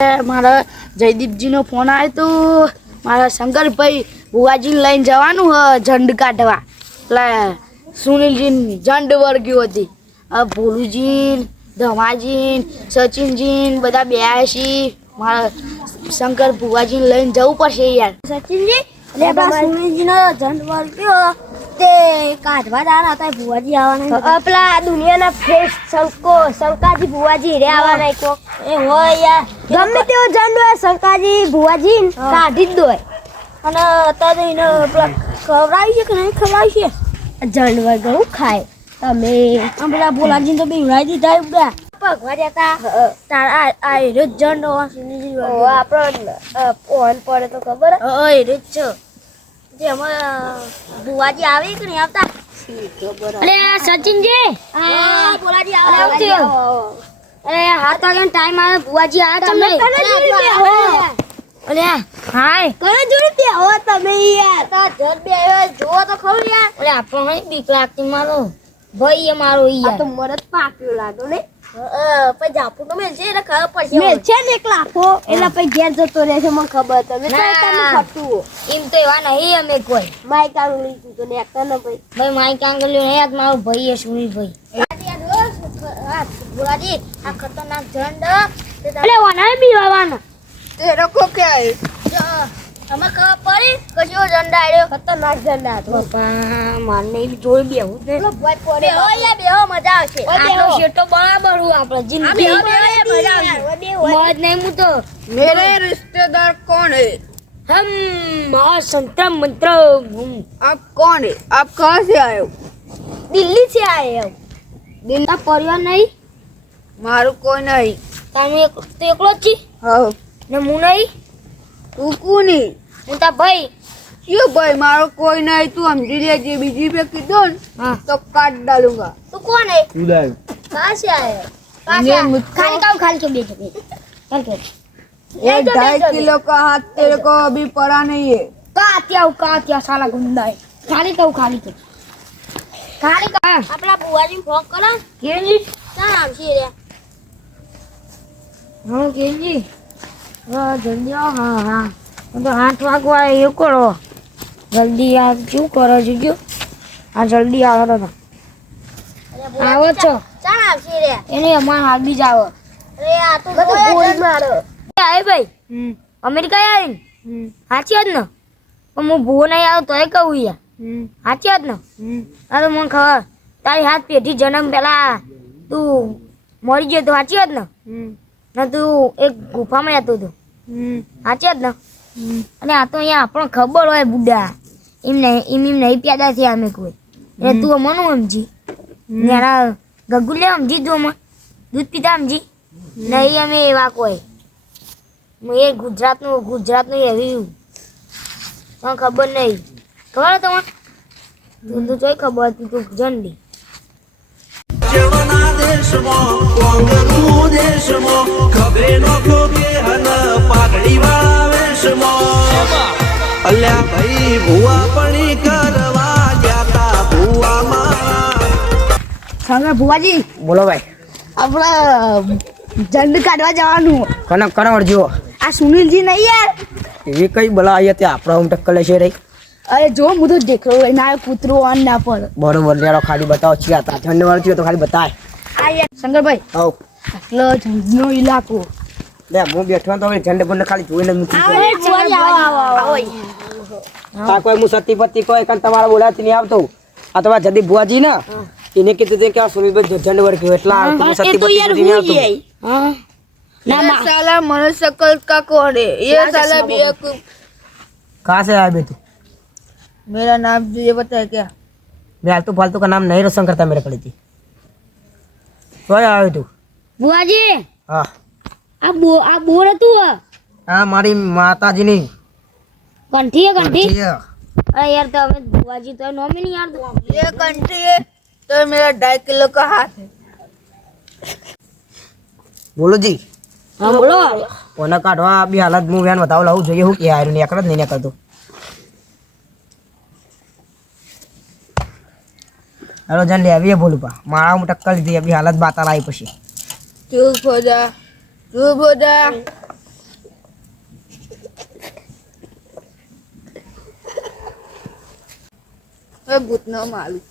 મારા જયદીપજીનો ફોન આવ્યો તો મારા શંકરભાઈ બુવાજીને લઈને જવાનું ઝંડ કાઢવા. એટલે સુનિલજી ઝંડ વર્ગ્યું હતી. ભોલુજી, ધમાજી, સચિનજી બધા બેસી મારા શંકર બુવાજીને લઈને જવું પડશે યાર. સચિનજી એટલે સુનિલજીનો ઝંડ વર્ગ્યો તે કાઢવા દાડા હતા. ભુવાજી આવવાના પેલા દુનિયાના ફ્રેશ શંકાજી ભુવાજી રે આવવાના કોક એ હોય યાર. ગમે તેવો ઝંડ હોય શંકાજી ભુવાજી કાઢી જ દોય. અને અત્યારે એને પેલા ખવડાવી છે કે નહીં ખવડાવી છે ઝંડ વર્ગ ખાય તમે આમ પેલા ભોલાજી તો બીવડાવી દીધા બધા ભગવા જતા તારા આ હીરો ઝંડ હોવા સુનિલજી આપણો ફોન પડે તો ખબર હીરો જ છે. બુવાજી આવે કે નહીં આવતા? અરે સચિનજી બોલાજી આવે. અરે 7 વાગ્યાનો ટાઈમ આવે બુવાજી આવે તમે. અરે હાય કરે જોડે બે હો તમે યાર. તા જર બે જો તો ખરું યાર. અરે આપણને બીક લાગતી મારો ભાઈ મારો યાર. આ તો મરદ પાક્યો લાગો ને. પછી જાપુ તો મેં છે ને ખબર પડશે. મેં છે ને 1 લાખો એટલે પછી ઘેર જતો રહેશે મને ખબર. તમે તમે ખટુઓ એમ તો એવા નહીં અમે કોઈ. માઈક આંગલી તો ને એકતા ન ભાઈ માઈક આંગલી ને યાદ મારો ભાઈ સુરી ભાઈ. બોલાજી આ ખતરનાક ઝંડ અલે વાના બી વાવાના તે રકો કે આય અમે ખબર પડી કશો ઝંડ આડ્યો ખતરનાક ઝંડ હતો. બાપા મારને જોઈ બેહું ને ભાઈ પડે હો યાર બેહો મજા આવશે. આનો શેટો બરાબર હું આપણે જિંદગી મજા આવશે. મોજ નહીં હું તો मेरे रिश्तेदार कौन है? हम महासंतरा मंत्र आप कौन है? आप कहाँ से आए हो? दिल्ली से आए हम. दिल्ली का परिवार नहीं मारू कोई नहीं. તમે એકલો જ છી हाँ. ને હું નહીં. तू कौन है? હું તા ભાઈ. क्यों भाई मारो कोई नहीं. तू समझी लीजिए बीजी पे किदो हाँ तो काट डालूंगा. तू कौन है? उदय कहाँ से आए हो? कहाँ से ये आए? मुझको- खाली क्यों बेचो चल के 1.5 किलो का हाथ तेरे को अभी पड़ा नहीं है. कहाँ त्या साला गुंडा है. खाली क्यों खाली આપણા બુવાજી ફોન કરો કેજી ચાલ આવશે રે. હા કેજી હા જલ્દી આવો. હા હું તો 8 વાગવા એ કરો જલ્દી આ શું કરો જોજો. આ જલ્દી આવો તો આવો છો ચાલ આવશે રે. એને અમાર હાલ બી જાવ. અરે આ તો ગોળી મારો આય ભાઈ અમેરિકા આવી સાચી વાત ને. પણ હું ભૂવો નહીં આવું તોય કહું યાર સાચી વાત ને. આ તો મને ખબર તારી હાથ પેઢી જન્મ પેલા તું મરી ગયો તો સાચી વાત ને. ને તું એક ગુફામાં રહેતો હતો સાચી વાત ને. અને આ તો અહીંયા આપણને ખબર હોય બુડા એમ નહીં પેદા થયા અમે કોઈ. એટલે તું અમનું સમજી એના ગગુલે સમજી તું અમે દૂધ પીતા સમજી નહીં અમે એવા કોઈ. એ ગુજરાતનું એવી તને ખબર નહીં. ખબર તમને તું તો જોઈ ખબર હતી તું જંડી. જવના દેશમાં કોંગનું દેશમાં ખબે નો કે હન પાઘડી વાળા વેશમાં અલ્યા ભાઈ ભુવા પણી કરવા જાતા ભુવા મારા. શંકર ભુવાજી બોલો ભાઈ. આપણે ઝંડ કાઢવા જવાનું. કનક કરાવડ જો આ સુનિલજી નહીં યાર. એ કઈ બલા આયા ત્યાં આપણા હું ટક્કર છે રે. અરે જો હું તો દેખલો લઈને આવ્યો કૂતરો અન ના પર. બરોબર લેડો ખાલી બતાવો છીએ હતા ઠંડ વાળ થયો તો ખાલી બતાય. આ યાર શંકરભાઈ આવ આટલો ઝંડનો ઇલાકો. લે હું બેઠો તો હવે ઝંડ બંડ ખાલી જોઈને મૂકી દઉં. આવો આ કોઈ હું સતી પતિ કોઈ કન તમારા બોલાતી નહીં આવતો. આ તમારા જદી બુઆજી ને એને કીધું તે કે આ સુનિલભાઈ ઝંડ વર ગયો એટલા હું સતી પતિ નહીં આવતો. हाँ ना साला मन शकल का कौन है? ये साला बेवकूफ. कहाँ से आया बेटी? मेरा नाम तुझे पता है क्या? मैं आलतू फालतू का नाम नहीं रोशन करता मेरे कड़ी थी. तो आया तू? બુવાજી हाँ આ બોર હતું हाँ मारी माता जी नहीं કંઠી. અરે યાર તો અમે બુવાજી તો નોમી નહીં યાર. ये कंट्री है तो मेरा 2.5 किलो का हाथ है. बोलो जी. હા બોલો. કોને કાઢવા બી હાલત હું વેન બતાવ લાવું જોઈએ હું કે આયરું ને એકડ જ નહીં કરતો. हेलो जन ले अभी बोलू पा मारा હું ટક્કર લીધી અભી હાલત બાતા લાવી પછી. चुप हो जा. એ ભૂતનો માલું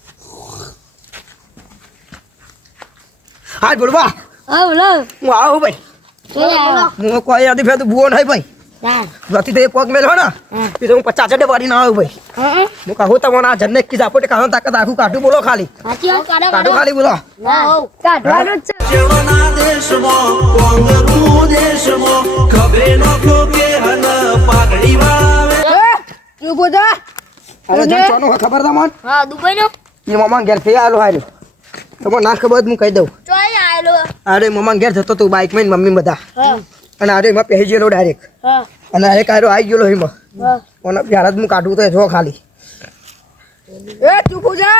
હા બોલવા હા બોલો હું આવું ભાઈ ચોય આવ્યો હું કોઈ યાદી ફેર ભૂવો નહીં ભાઈ ના રાતી તો એ પગ મેલ હોય ને પછી હું 50 જડે વાળી ના આવું ભાઈ હા હું કહું તમને આ જન્ને કી જાપોટે કાઢો તાકાત આખું કાઢું બોલો ખાલી સાચી વાત કાઢો કાઢું ખાલી બોલો ના કાઢવાનું જ છે જેવના દેશમાં કોંગરું દેશમાં ખભે નોખો કે હન પાઘડી વાવે ચૂપ હો જા અરે જણ ચોનો ખબર તમને હા દુબઈ નો એ મમ્મા ઘેર થી આલો હાર્યો તમને ના ખબર હું કહી દઉં ચોય આવેલો અરે મમ્મા ઘેર જતો તું બાઇક માં મમ્મી બધા હા અને અરે એમાં પહેરી ગયેલો ડાયરેક્ટ હા અને અરે કારો આવી ગયેલો એમાં હા અને પ્યાર જ હું કાઢું તો જો ખાલી ए चुप हो जा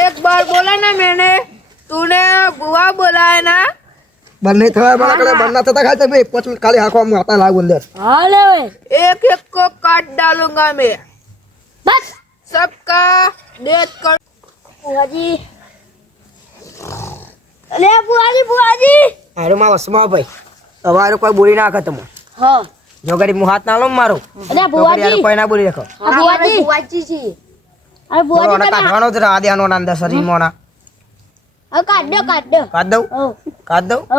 एक बार बोला ना मैंने तूने बुआ बोला है ना બંને થવા મારા કડે બંને થતા ખાલી તમે 5 મિનિટ ખાલી હાકો આમ હતા લાગુ અંદર હા લે ઓય एक एक को काट डालूंगा मैं બસ सबका डेथ कर બુઆજી લે બુઆજી અરે માં વસમાં ભાઈ તમારે કોઈ બોલી ના તમે હા જો ગરીબ હું હાથ ના લો મારો અરે બુઆજી કોઈ ના બોલી રાખો બુઆજી बुआजी जी અરે બુઆજી બોલો તમે કાઢવાનો જ રાહ દેવાનો ના અંદર શરીર મોના હવે કાઢ દો કાઢ દઉં ઓ કાઢ દઉં ઓ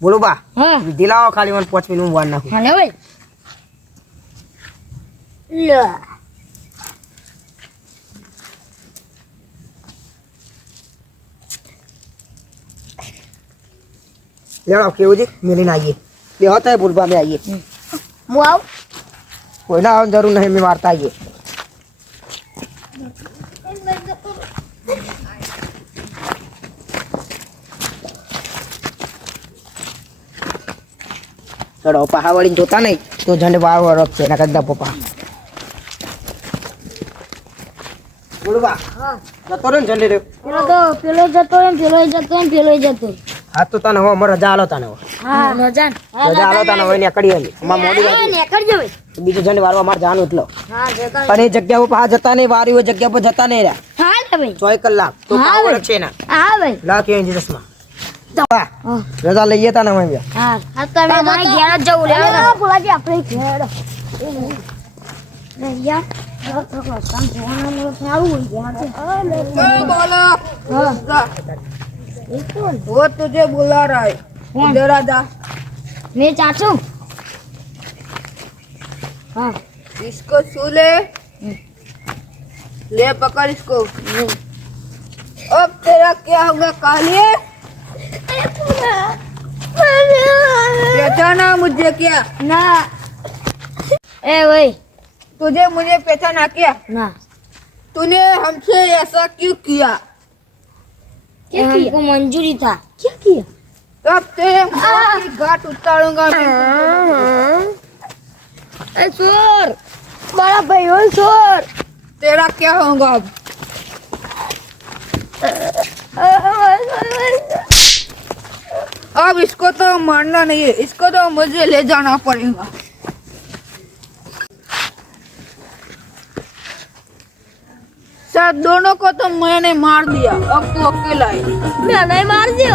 બોલો બા હા વિધિ લાવો ખાલી મને 5 મિનિટ હું વાર નાખું હા લે ઓય લે લેવડાવ કેવું છે મેલીને આવીએ બે હતા બોલવા મેં આવીએ હું આવ કોઈને આવવાની જરૂર નહીં મેં વાર્તા આવીએ ચડો પહા વળીને જોતા નહીં તો જંડ વાવ રખ છે એના કરતા પપ્પા બોલો બા જતો રહ્યો ને જંડે રહ્યો પેલો જતો એમ પેલો જતો હાથ તો તને હવે અમારે રજા આલો તને હવે હા રજા રજા આલો તને હવે નીકળી આવી અમાર મોડી લાગી નેકળજો ભાઈ બીજું જંડ વારવા અમારે જવાનું એટલો હા જતા પણ એ જગ્યા ઉપર પહા જતા નહીં વારી હોય જગ્યા પર જતા નહીં રહ્યા હા લે ભાઈ 4 કલાક તો હા, પાવર ભાઈ. છે ના હા ભાઈ લા કે ઇંજી દસમાં હા. રજા લઈએ તા ને અમે હા હા તમે મારી ઘેર જ જવું લેવા બોલાજી આપણે ઘેર ને યાર કામ જોવાના મળે સારું હોય बोलो ગયા वो तुझे बुला रहा है कौन? इधर आ जा મેં ચાચુ હા इसको छू ले ले पकड़ इसको अब तेरा क्या होगा कालिए पहचाना मुझे क्या ના એ ભાઈ तुझे मुझे पहचाना क्या ના तूने हमसे ऐसा क्यों किया क्या किया हमको मंजूरी था क्या किया अब तेरे मुंह की घाट उतारूंगा मैं ए चोर बड़ा भाई हो चोर तेरा क्या होगा अब इसको तो मारना नहीं है इसको तो मुझे ले जाना पड़ेगा सर दोनों को तो मैंने मार दिया अब तू अकेला है मैंने मार दिया